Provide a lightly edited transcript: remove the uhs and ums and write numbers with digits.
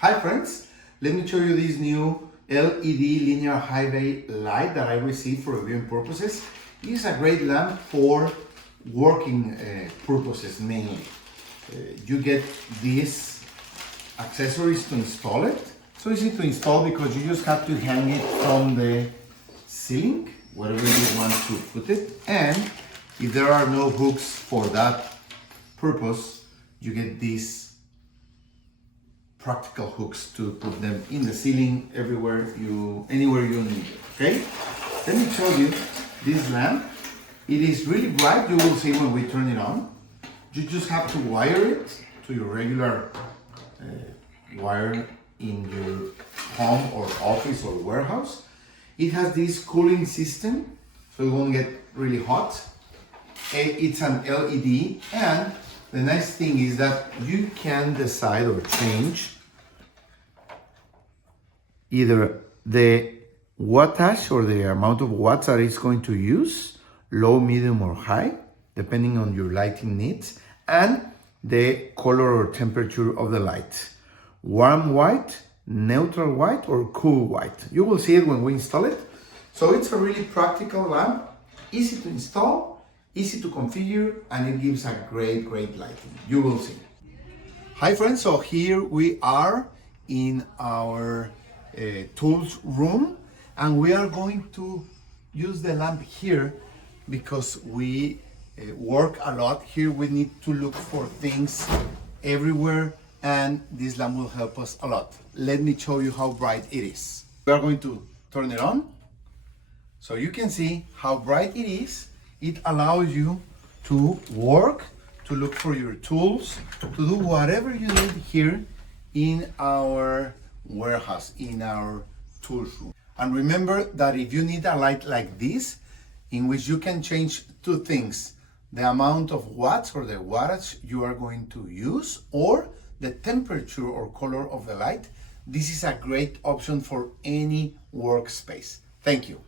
Hi friends, let me show you this new LED linear highway light that I received for reviewing purposes. It is a great lamp for working purposes mainly. You get these accessories to install it. So easy to install because you just have to hang it from the ceiling, wherever you want to put it. And if there are no hooks for that purpose, you get these practical hooks to put them in the ceiling anywhere you need it. Okay, let me show you this lamp. It is really bright. You will see when we turn it on. You just have to wire it to your regular wire in your home or office or warehouse. It has this cooling system, so it won't get really hot. It's an LED, and the nice thing is that you can decide or change either the wattage or the amount of watts that it's going to use, low, medium, or high, depending on your lighting needs, and the color or temperature of the light. Warm white, neutral white, or cool white. You will see it when we install it. So it's a really practical lamp, easy to install, easy to configure, and it gives a great lighting. You will see. Hi friends, so here we are in our tools room, and we are going to use the lamp here because we work a lot here. We need to look for things everywhere, and this lamp will help us a lot. Let me show you how bright it is. We are going to turn it on so you can see how bright it is. It allows you to work, to look for your tools, to do whatever you need here in our warehouse, in our tools room. And remember that if you need a light like this, in which you can change two things: the amount of watts or the wattage you are going to use, or the temperature or color of the light, this is a great option for any workspace. Thank you.